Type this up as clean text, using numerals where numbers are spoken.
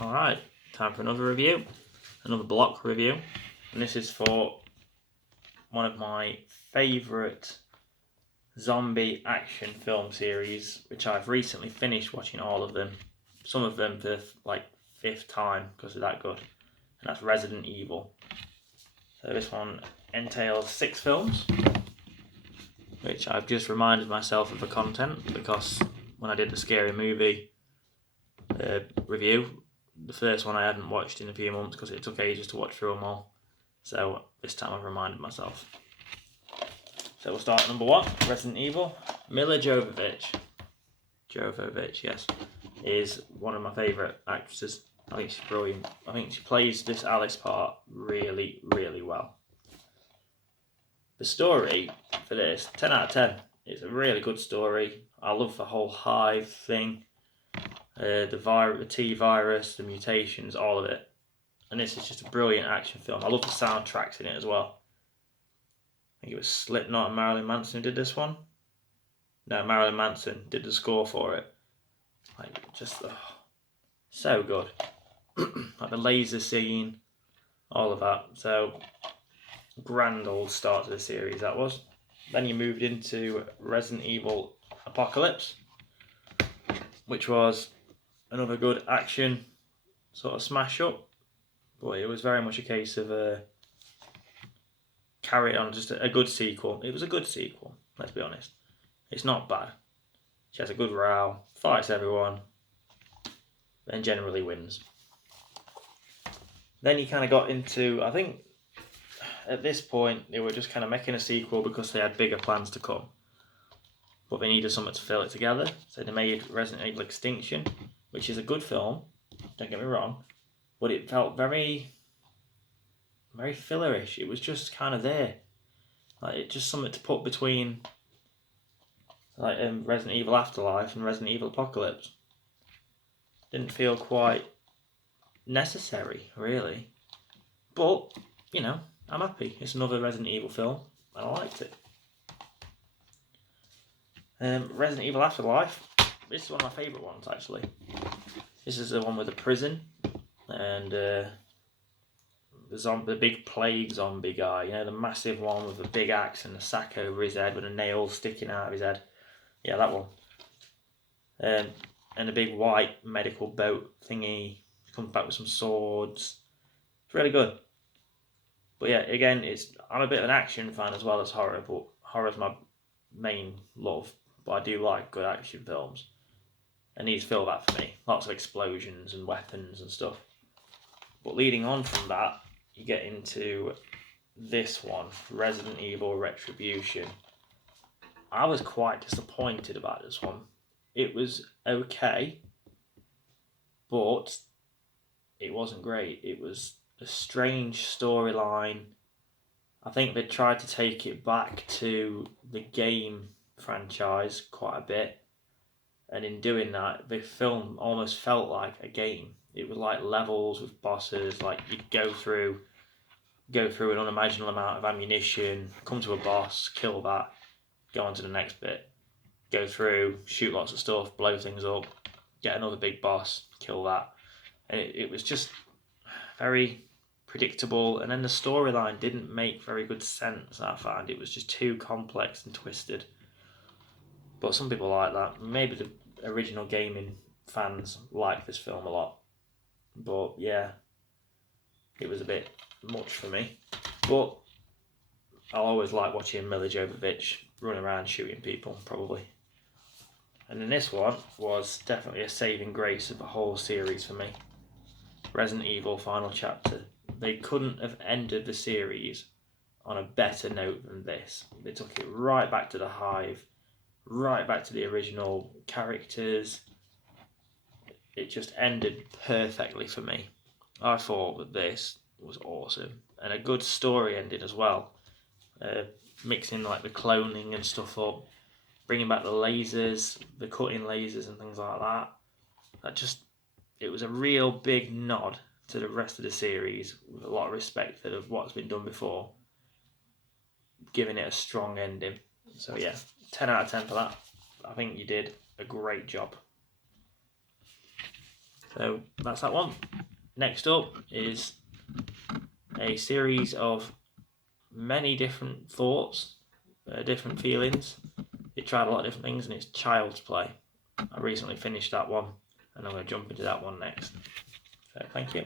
Alright, time for another review, another block review, and this is for one of my favourite zombie action film series, which I've recently finished watching all of them, some of them for the fifth time because they're that good, and that's Resident Evil. So this one entails 6 films, which I've just reminded myself of the content because when I did the Scary Movie review, the first one I hadn't watched in a few months because it took ages to watch through them all. So this time I've reminded myself. So we'll start at number 1, Resident Evil. Milla Jovovich, yes, is one of my favourite actresses. I think she's brilliant. I think she plays this Alice part really, really well. The story for this, 10 out of 10. It's a really good story. I love the whole hive thing. The T-virus, the mutations, all of it. And this is just a brilliant action film. I love the soundtracks in it as well. I think it was Slipknot and Marilyn Manson who did this one. No, Marilyn Manson did the score for it. So good. Like the laser scene, all of that. So, grand old start to the series that was. Then you moved into Resident Evil Apocalypse, which was another good action sort of smash up, but it was very much a case of carry on, just a good sequel. It was a good sequel, let's be honest. It's not bad. She has a good row, fights everyone, and generally wins. Then you kind of got into, I think at this point they were just kind of making a sequel because they had bigger plans to come, but they needed something to fill it together, so they made Resident Evil Extinction, which is a good film, don't get me wrong, but it felt very, very fillerish. It was just kind of there, like it's just something to put between Resident Evil Afterlife and Resident Evil Apocalypse. Didn't feel quite necessary, really, but you know, I'm happy. It's another Resident Evil film, and I liked it. Resident Evil Afterlife. This is one of my favourite ones, actually. This is the one with the prison and the big plague zombie guy. You know, the massive one with the big axe and the sack over his head with a nail sticking out of his head. Yeah, that one. And the big white medical boat thingy. He comes back with some swords. It's really good. But yeah, again, I'm a bit of an action fan as well as horror, but horror's my main love. But I do like good action films. And these fill that for me. Lots of explosions and weapons and stuff. But leading on from that, you get into this one, Resident Evil Retribution. I was quite disappointed about this one. It was okay, but it wasn't great. It was a strange storyline. I think they tried to take it back to the game franchise quite a bit, and in doing that, the film almost felt like a game. It was like levels with bosses, like you'd go through an unimaginable amount of ammunition, come to a boss, kill that, go on to the next bit, go through, shoot lots of stuff, blow things up, get another big boss, kill that. And it was just very predictable, and then the storyline didn't make very good sense. I found it was just too complex and twisted. But some people like that. Maybe the original gaming fans like this film a lot. But yeah, it was a bit much for me. But I'll always like watching Milla Jovovich run around shooting people, probably. And then this one was definitely a saving grace of the whole series for me. Resident Evil Final Chapter. They couldn't have ended the series on a better note than this. They took it right back to the hive, right back to the original characters. It just ended perfectly for me. I thought that this was awesome, and a good story ending as well. Mixing like the cloning and stuff up, bringing back the lasers, the cutting lasers and things like that. It was a real big nod to the rest of the series with a lot of respect for what's been done before, giving it a strong ending. So yeah, 10 out of 10 for that. I think you did a great job. So that's that one. Next up is a series of many different thoughts, different feelings. It tried a lot of different things, and it's Child's Play. I recently finished that one, and I'm going to jump into that one next. So thank you.